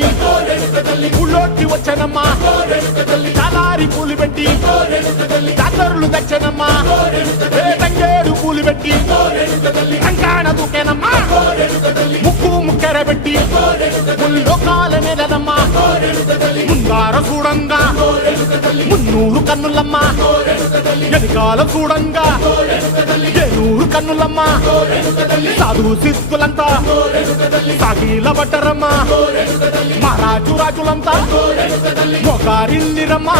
పెట్టి ఊళ్ళోకి వచ్చానమ్మా చాలారి పూలు పెట్టి జాతరులు తెచ్చానమ్మా తంగేడు పూలు పెట్టి కంకాణ దూకేనమ్మా ముక్కు ముక్కెర పెట్టి ముల్లోకాల నెలనమ్మా ముందార చూడంగా మున్నూరు కన్నులమ్మా ఎనకాల చూడంగా ఏనూరు కన్నులమ్మా సాధువు సిద్ధులంతా సాగిల బట్టరమ్మా మహారాజు రాజులంతా మొగారిల్లిరమ్మా